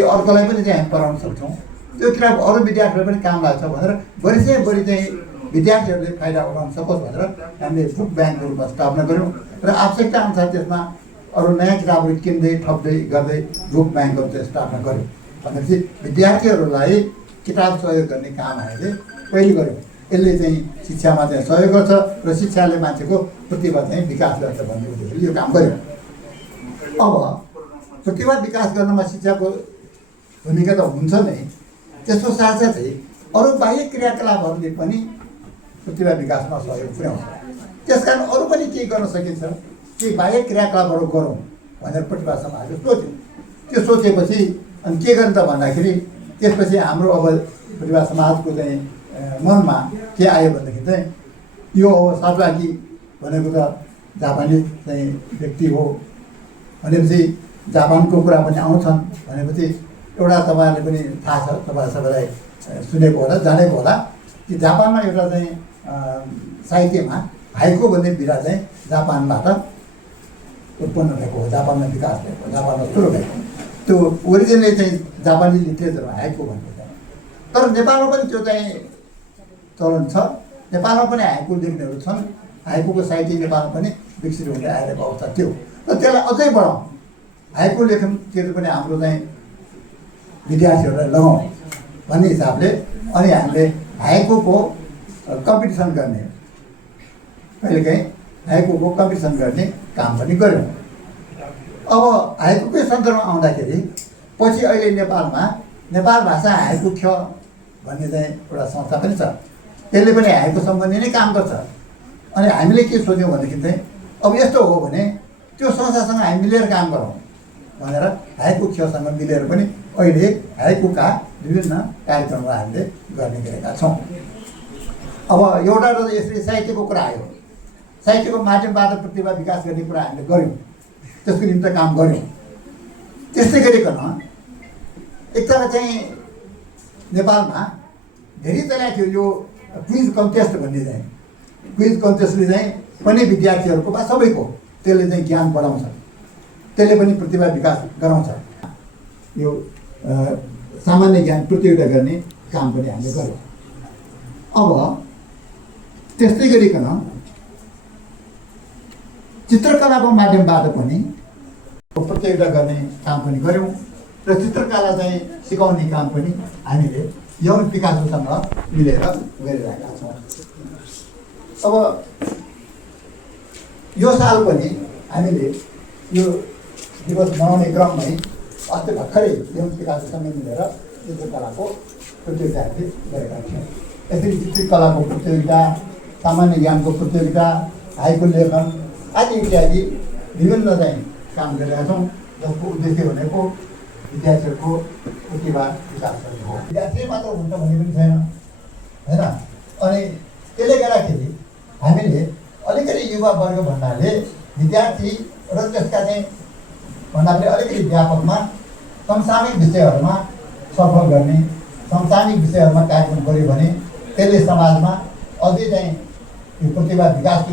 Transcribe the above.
अर्कोलाई पनि चाहिँ हामी पढाउन सक्छौँ। त्यो किताब अरू विद्यार्थीहरूलाई पनि काम लाग्छ भनेर बढी चाहिँ बढी चाहिँ विद्यार्थीहरूले फाइदा उठाउन सकोस् भनेर हामीले बुक ब्याङ्कको रूपमा स्थापना गऱ्यौँ र आवश्यकता अनुसार त्यसमा अरू नयाँ किताबहरू किन्दै थप्दै गर्दै बुक ब्याङ्कहरू चाहिँ स्थापना गऱ्यौँ। भनेपछि विद्यार्थीहरूलाई किताब सहयोग गर्ने काम हामीले पहिले गऱ्यौँ। यसले चाहिँ शिक्षामा चाहिँ सहयोग गर्छ र शिक्षाले मान्छेको प्रतिभा चाहिँ विकास गर्छ भन्ने उद्देश्यले यो काम गऱ्यौँ। अब प्रतिभा विकास गर्नमा शिक्षाको भूमिका त हुन्छ नै, त्यसको साथसाथै अरू बाह्य क्रियाकलापहरूले पनि प्रतिभा विकासमा सहयोग पुर्याउँछ। त्यस कारण अरू पनि केही गर्न सकिन्छ, केही बाह्य क्रियाकलापहरू गरौँ भनेर प्रतिभा समाजले सोच्यो। त्यो सोचेपछि अनि के गर्ने त भन्दाखेरि त्यसपछि हाम्रो अब प्रतिभा समाजको चाहिँ मनमा के आयो भनेदेखि चाहिँ यो अब सातवाकी भनेको त जापानिज चाहिँ व्यक्ति हो भनेपछि जापानको कुरा पनि आउँछन् भनेपछि एउटा तपाईँहरूले पनि थाहा छ, तपाईँ सबैलाई सुनेको होला, जानेको होला कि जापानमा एउटा चाहिँ साहित्यमा हाइको भन्ने विधा चाहिँ जापानबाट उत्पन्न भएको हो, जापानमा विकास भएको, जापानमा सुरु भएको। त्यो ओरिजिनली चाहिँ जापानिज लिटरेचरमा हाइको भन्ने चाहिँ, तर नेपालमा पनि त्यो चाहिँ चलन छ। नेपालमा पनि हाइको लेख्नेहरू छन्, हाइकोको साहित्य नेपालमा पनि विकसित हुँदै आइरहेको अवस्था थियो र त्यसलाई अझै बढाउँ, हाइको लेखनतिर पनि हाम्रो चाहिँ विद्यार्थीहरूलाई लगाउँ भन्ने हिसाबले अनि हामीले हाइकोको कम्पिटिसन गर्ने, कहिलेकाहीँ हाइकोको कम्पिटिसन गर्ने काम पनि गऱ्यौँ। अब हाइकोकै सन्दर्भमा आउँदाखेरि पछि अहिले नेपालमा नेपाल भाषा हाइको ख भन्ने चाहिँ एउटा संस्था पनि छ, त्यसले पनि हाइको सम्बन्धी नै काम गर्छ। अनि हामीले के सोच्यौँ भनेदेखि चाहिँ अब यस्तो हो भने त्यो संस्थासँग हामी मिलेर काम गरौँ भनेर हाइको खसँग मिलेर पनि अहिले हाइकोका विभिन्न कार्यक्रमहरू हामीले गर्ने गरेका छौँ। अब एउटा त यसरी साहित्यको कुरा आयो, साहित्यको माध्यमबाट प्रतिभा विकास गर्ने कुरा हामीले गऱ्यौँ, त्यसको निम्ति काम गऱ्यौँ। त्यस्तै गरिकन एकताका चाहिँ नेपालमा धेरै चलाएको थियो यो क्विज कन्टेस्ट भन्ने चाहिँ, क्विज कन्टेस्टले चाहिँ पनि विद्यार्थीहरूको वा सबैको त्यसले चाहिँ ज्ञान बढाउँछ, त्यसले पनि प्रतिभा विकास गराउँछ। यो सामान्य ज्ञान प्रतियोगिता गर्ने काम पनि हामीले गऱ्यौँ। अब त्यस्तै गरिकन चित्रकलाको माध्यमबाट पनि प्रतियोगिता गर्ने काम पनि गऱ्यौँ र चित्रकला चाहिँ सिकाउने काम पनि हामीले यौन पिकासोसँग मिलेर गरिरहेका छौँ। अब यो साल पनि हामीले यो दिवस मनाउने क्रममै अस्ति भर्खरै यौन पिकासोसँग मिलेर चित्रकलाको प्रतियोगिता हामीले गरेका थियौँ। यसरी चित्रकलाको प्रतियोगिता, सामान्य ज्ञानको प्रतियोगिता, हाइको लेखन आदि इत्यादि विभिन्न चाहिँ काम गरिरहेका छौँ, जसको उद्देश्य भनेको विद्यार्थीहरूको प्रतिभा विकास गर्ने हो। विद्यार्थी मात्र हुन्छ भन्ने पनि छैन, होइन। अनि त्यसले गर्दाखेरि हामीले अलिकति युवा वर्ग भन्नाले विद्यार्थी र त्यसका चाहिँ भन्नाले अलिकति व्यापकमा समसामयिक विषयहरूमा सफल गर्ने, समसामयिक विषयहरूमा कार्यक्रम गऱ्यो भने त्यसले समाजमा अझै चाहिँ यो प्रतिभा विकास